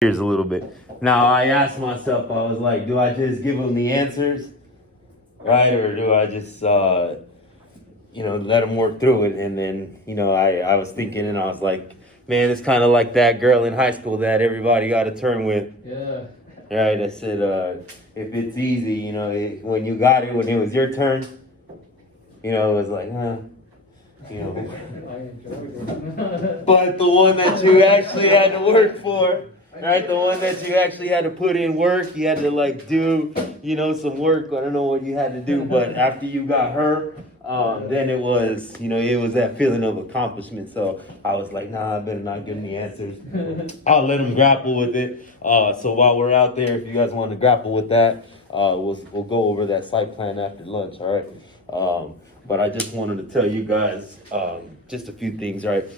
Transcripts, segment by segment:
Here's a little bit. Now I asked myself, I was like, do I just give them the answers, right, or do I just let them work through it? And then I was thinking, and I was like, man, it's kind of like that girl in high school that everybody got to turn with. Yeah. Right? I said, if it's easy, when you got it, when it was your turn, it was like, you know. I enjoyed it. But the one that you actually had to work for, right? The one that you actually had to put in work, you had to like do, some work. I don't know what you had to do, but after you got her, then it was, it was that feeling of accomplishment. So I was like, nah, I better not give them the answers. I'll let them grapple with it. So while we're out there, if you guys want to grapple with that, we'll go over that site plan after lunch. All right. But I just wanted to tell you guys just a few things, right?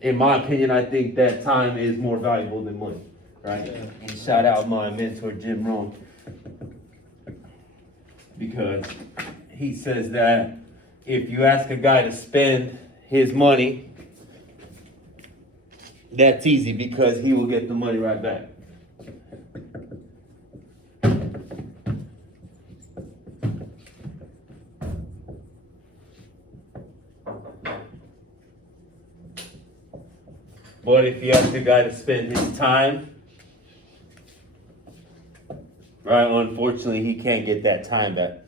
In my opinion, I think that time is more valuable than money, right? Yeah. And shout out my mentor, Jim Rohn, because he says that if you ask a guy to spend his money, that's easy because he will get the money right back. But if you ask a guy to spend his time, right, unfortunately, he can't get that time back,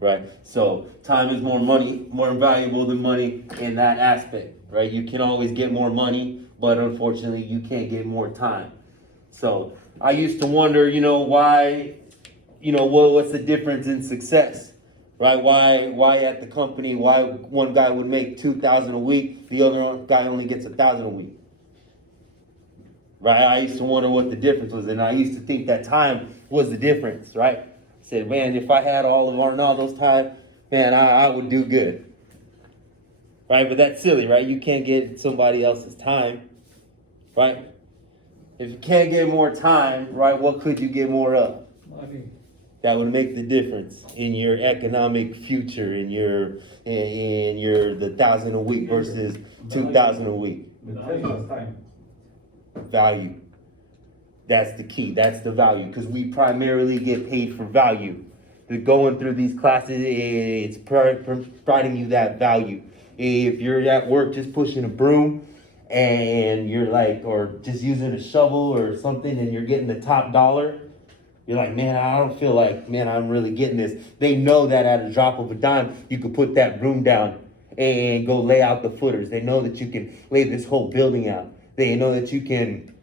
right? So time is more valuable than money in that aspect, right? You can always get more money, but unfortunately, you can't get more time. So I used to wonder, why, what's the difference in success, right? Why at the company, why one guy would make 2,000 a week, the other guy only gets 1,000 a week. Right, I used to wonder what the difference was, and I used to think that time was the difference, right? I said, man, if I had all of Arnaldo's time, man, I would do good. Right, but that's silly, right? You can't get somebody else's time, right? If you can't get more time, right, what could you get more of? Money. That would make the difference in your economic future, in your the 1,000 a week versus 2,000 a week. The test time. Value. That's the key. That's the value, because we primarily get paid for value. Going through these classes, it's providing you that value. If you're at work just pushing a broom and you're like, or just using a shovel or something, and you're getting the top dollar, you're like, man, I don't feel like, man, I'm really getting this. They know that at a drop of a dime, you could put that broom down and go lay out the footers. They know that you can lay this whole building out. They know that you can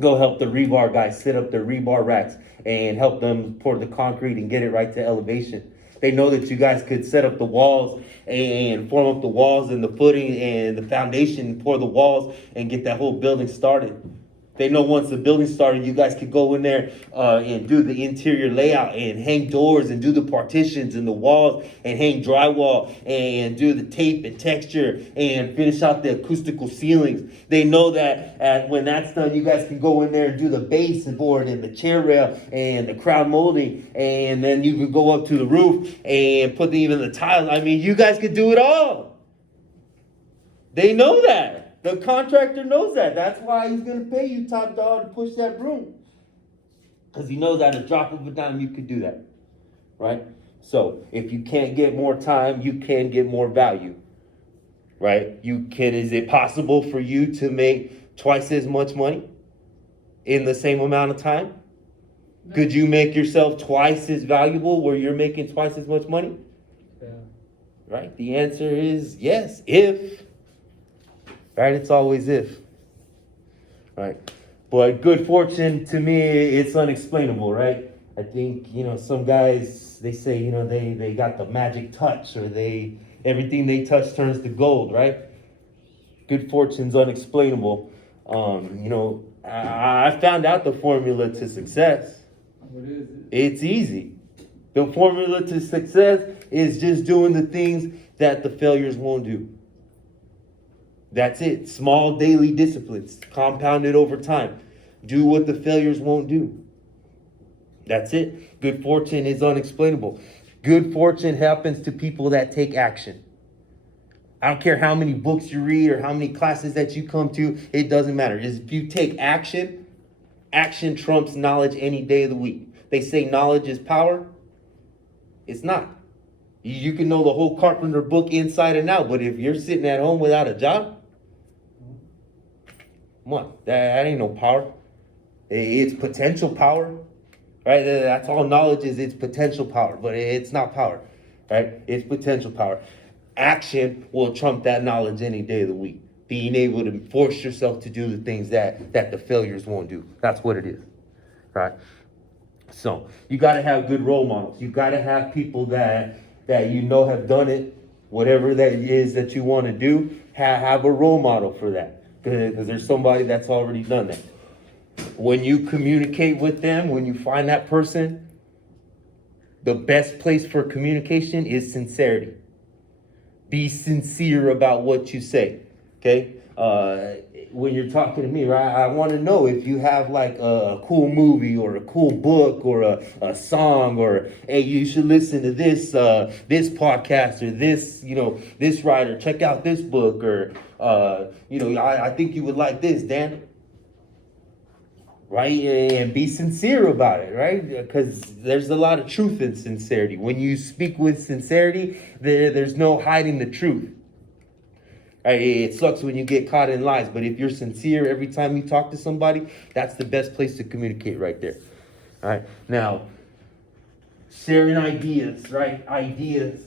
go help the rebar guys set up their rebar racks and help them pour the concrete and get it right to elevation. They know that you guys could set up the walls and form up the walls and the footing and the foundation and pour the walls and get that whole building started. They know once the building started, you guys could go in there and do the interior layout and hang doors and do the partitions and the walls and hang drywall and do the tape and texture and finish out the acoustical ceilings. They know that when that's done, you guys can go in there and do the baseboard and the chair rail and the crown molding, and then you can go up to the roof and put even the tiles. I mean, you guys could do it all. They know that. The contractor knows that. That's why he's going to pay you top dollar to push that broom. Because he knows at a drop of a dime you could do that. Right? So if you can't get more time, you can get more value. Right? Is it possible for you to make twice as much money in the same amount of time? No. Could you make yourself twice as valuable where you're making twice as much money? Yeah. Right? The answer is yes, if. Right? It's always if. Right? But good fortune, to me, it's unexplainable, right? I think, some guys, they say, they got the magic touch, or everything they touch turns to gold, right? Good fortune's unexplainable. I found out the formula to success. What is it? It's easy. The formula to success is just doing the things that the failures won't do. That's it. Small daily disciplines, compounded over time. Do what the failures won't do. That's it. Good fortune is unexplainable. Good fortune happens to people that take action. I don't care how many books you read or how many classes that you come to. It doesn't matter. If you take action, Action trumps knowledge any day of the week. They say knowledge is power. It's not. You can know the whole Carpenter book inside and out, but if you're sitting at home without a job, come on, that ain't no power. It's potential power, right? That's all knowledge is. It's potential power, but it's not power, right? It's potential power. Action will trump that knowledge any day of the week. Being able to force yourself to do the things that the failures won't do. That's what it is, right? So you got to have good role models. You got to have people that you know have done it, whatever that is that you want to do. Have a role model for that, because there's somebody that's already done that. When you communicate with them, when you find that person, the best place for communication is sincerity. Be sincere about what you say. Okay, when you're talking to me, right, I want to know if you have like a cool movie or a cool book or a song, or hey, you should listen to this this podcast, or this, this writer, check out this book, or I think you would like this, Dan. Right, and be sincere about it, right? Because there's a lot of truth in sincerity. When you speak with sincerity, there's no hiding the truth. Right? It sucks when you get caught in lies, but if you're sincere every time you talk to somebody, that's the best place to communicate right there. All right, now, sharing ideas, right? Ideas.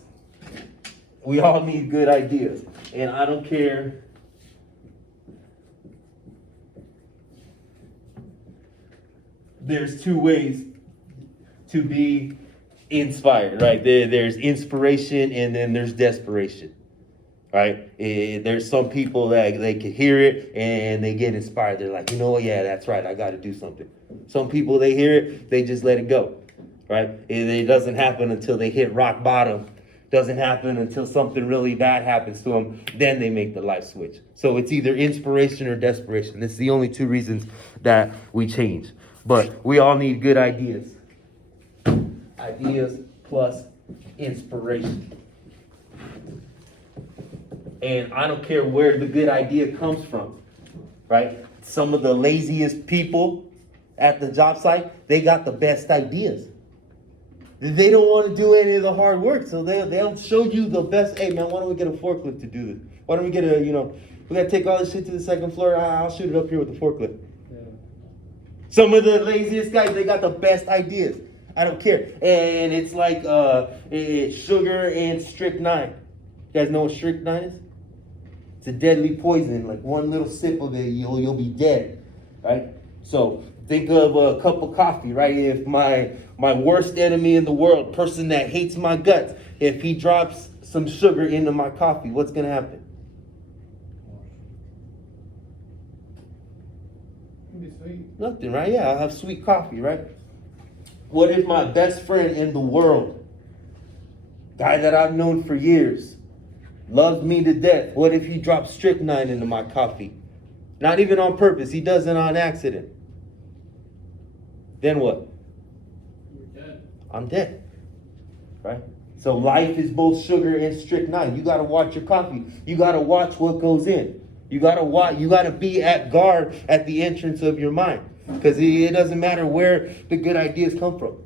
We all need good ideas, and I don't care. There's two ways to be inspired, right? There's inspiration and then there's desperation, right? There's some people that they can hear it and they get inspired. They're like, yeah, that's right, I got to do something. Some people, they hear it, they just let it go, right? It doesn't happen until they hit rock bottom. Doesn't happen until something really bad happens to them. Then they make the life switch. So it's either inspiration or desperation. This is the only two reasons that we change. But we all need good ideas. Ideas plus inspiration. And I don't care where the good idea comes from, right? Some of the laziest people at the job site, they got the best ideas. They don't want to do any of the hard work, so they'll show you the best. Hey man, why don't we get a forklift to do this? Why don't we get we gotta take all this shit to the second floor. I'll shoot it up here with the forklift. Some of the laziest guys, they got the best ideas. I don't care. And it's like it's sugar and strychnine. You guys know what strychnine is? It's a deadly poison. Like one little sip of it, you'll be dead, right? So think of a cup of coffee, right? If my worst enemy in the world, person that hates my guts, if he drops some sugar into my coffee, what's gonna happen? Sweet. Nothing, right? Yeah, I'll have sweet coffee, right? What if my best friend in the world, guy that I've known for years, loves me to death, what if he drops strychnine into my coffee? Not even on purpose, he does it on accident. Then what? You're dead. I'm dead, right? So life is both sugar and strychnine. You gotta watch your coffee. You gotta watch what goes in. You gotta watch. You gotta be at guard at the entrance of your mind, because it doesn't matter where the good ideas come from.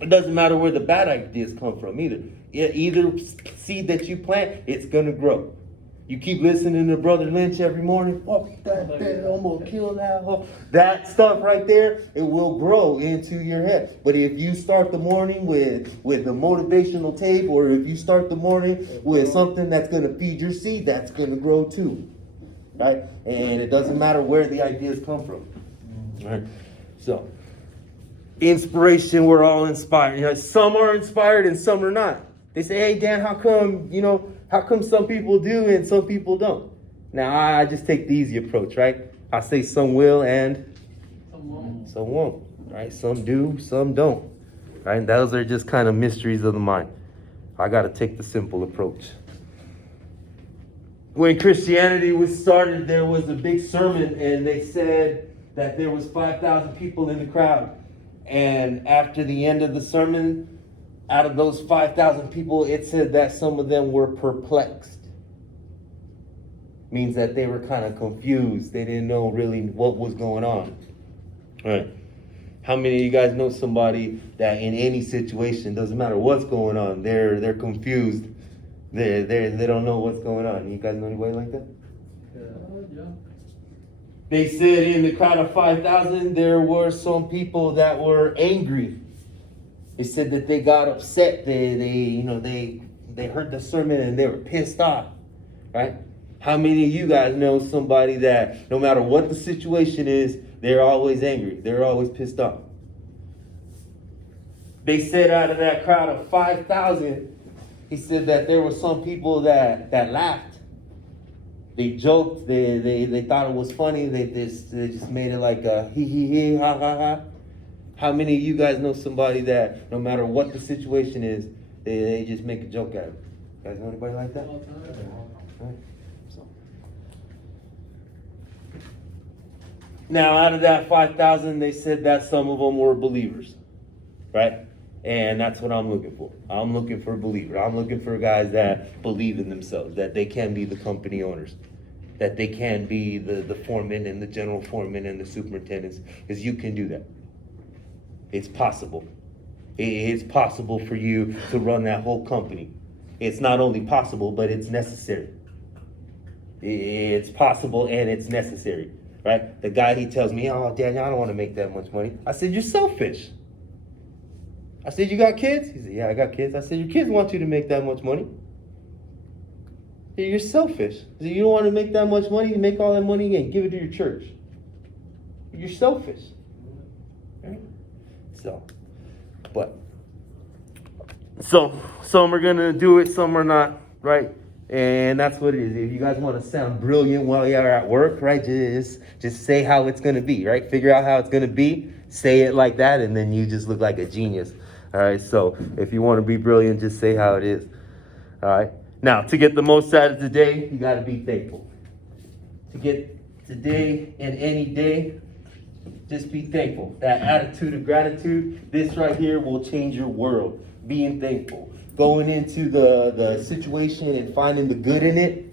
It doesn't matter where the bad ideas come from either. Either seed that you plant, it's gonna grow. You keep listening to Brother Lynch every morning. Oh, that I'm gonna kill that hoe. That stuff right there, it will grow into your head. But if you start the morning with the motivational tape, or if you start the morning with something that's gonna feed your seed, that's gonna grow too. Right? And it doesn't matter where the ideas come from. Right? So, inspiration, we're all inspired. Some are inspired and some are not. They say, hey Dan, how come some people do and some people don't? Now I just take the easy approach, right? I say some will and some won't. Right? Some do, some don't. Right? And those are just kind of mysteries of the mind. I gotta take the simple approach. When Christianity was started, there was a big sermon, and they said that there was 5,000 people in the crowd. And after the end of the sermon, out of those 5,000 people, it said that some of them were perplexed. Means that they were kind of confused. They didn't know really what was going on. All right. How many of you guys know somebody that in any situation, doesn't matter what's going on, they're confused. They don't know what's going on. You guys know anybody like that? Yeah. They said in the crowd of 5,000, there were some people that were angry. They said that they got upset. They heard the sermon and they were pissed off, right? How many of you guys know somebody that no matter what the situation is, they're always angry. They're always pissed off. They said out of that crowd of 5,000, he said that there were some people that laughed. They joked. They thought it was funny. They just made it like a hee ha ha ha. How many of you guys know somebody that no matter what the situation is, they just make a joke out of it? You guys know anybody like that? All time. Right. So. Now, out of that 5,000, they said that some of them were believers, right? And that's what I'm looking for. I'm looking for believers. I'm looking for guys that believe in themselves, that they can be the company owners, that they can be the foreman and the general foreman and the superintendents, because you can do that. It's possible. It's possible for you to run that whole company. It's not only possible, but it's necessary. It's possible and it's necessary, right? The guy, he tells me, oh, Daniel, I don't want to make that much money. I said, you're selfish. I said, you got kids? He said, yeah, I got kids. I said, your kids want you to make that much money. You're selfish. I said, you don't want to make that much money, you make all that money and give it to your church. You're selfish. Right? So, but, so some are going to do it, some are not, right? And that's what it is. If you guys want to sound brilliant while you're at work, right, just say how it's going to be, right? Figure out how it's going to be, say it like that, and then you just look like a genius. All right, so if you want to be brilliant, just say how it is. All right. Now, to get the most out of today, you got to be thankful. To get today and any day, just be thankful. That attitude of gratitude, this right here will change your world. Being thankful. Going into the situation and finding the good in it.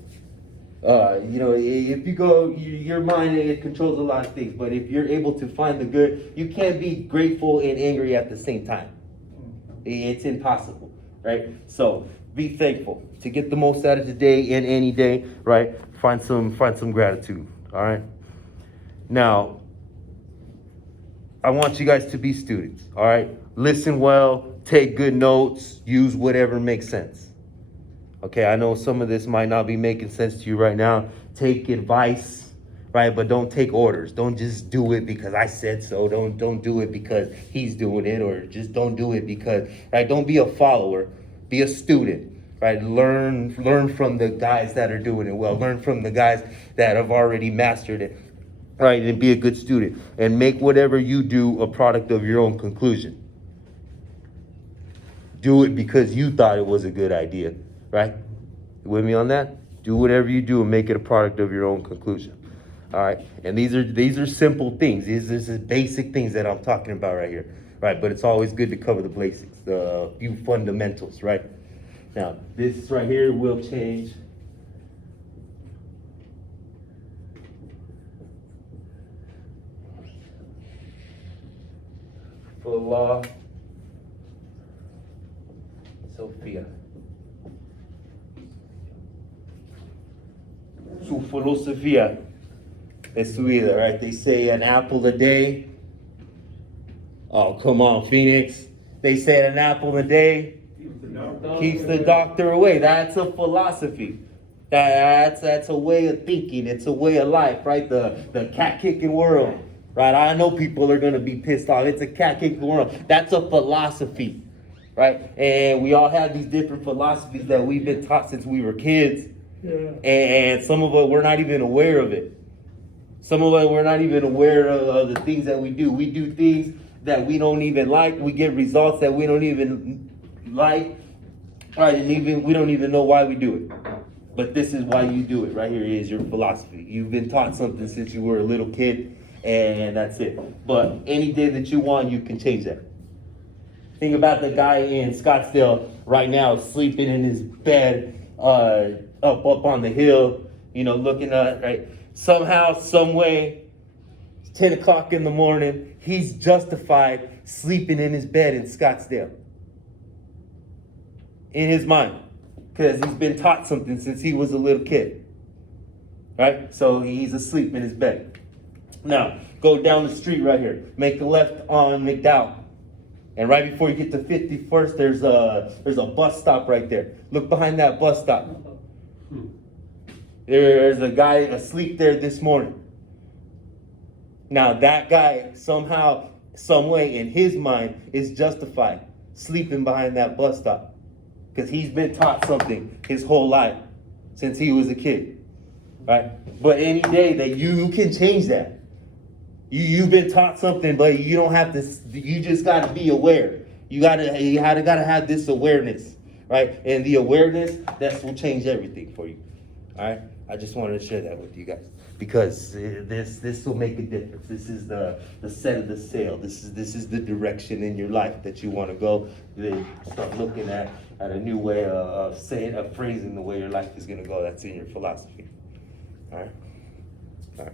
If you go, your mind, it controls a lot of things. But if you're able to find the good, you can't be grateful and angry at the same time. It's impossible, right? So be thankful. To get the most out of today and any day, right? Find some gratitude. All right. Now, I want you guys to be students. All right. Listen well. Take good notes. Use whatever makes sense. Okay, I know some of this might not be making sense to you right now. Take advice, right? But don't take orders. Don't just do it because I said so. Don't do it because he's doing it, or just don't do it because, right? Don't be a follower. Be a student, right? Learn from the guys that are doing it well. Learn from the guys that have already mastered it, right? And be a good student. And make whatever you do a product of your own conclusion. Do it because you thought it was a good idea. Right? You with me on that? Do whatever you do and make it a product of your own conclusion. All right? And these are simple things. These are basic things that I'm talking about right here. Right? But it's always good to cover the basics, the few fundamentals, right? Now, this right here will change. Philosophia. Su filosofia es su vida, right? They say an apple a day. Oh, come on, Phoenix. They say an apple a day keeps the doctor away. That's a philosophy. That's a way of thinking. It's a way of life, right? The cat kicking world, right? I know people are going to be pissed off. It's a cat kicking world. That's a philosophy, right? And we all have these different philosophies that we've been taught since we were kids. Yeah. And some of us, we're not even aware of it. Some of us, we're not even aware of the things that we do. We do things that we don't even like. We get results that we don't even like. Right? And we don't even know why we do it. But this is why you do it. Right here is your philosophy. You've been taught something since you were a little kid, and that's it. But any day that you want, you can change that. Think about the guy in Scottsdale right now, sleeping in his bed, up on the hill, looking at, right? Somehow, some way, 10 o'clock in the morning, he's justified sleeping in his bed in Scottsdale. In his mind. Because he's been taught something since he was a little kid. Right? So he's asleep in his bed. Now, go down the street right here. Make a left on McDowell. And right before you get to 51st, there's a bus stop right there. Look behind that bus stop. There's a guy asleep there this morning. Now that guy somehow, some way in his mind is justified sleeping behind that bus stop. Because he's been taught something his whole life since he was a kid. Right? But any day that you can change that. You've been taught something, but you don't have to, you just gotta be aware. You gotta have this awareness, right? And the awareness, that will change everything for you. All right? I just wanted to share that with you guys. Because this will make a difference. This is the set of the sail. This is the direction in your life that you want to go. Then start looking at a new way of saying, of phrasing the way your life is gonna go. That's in your philosophy. All right? All right.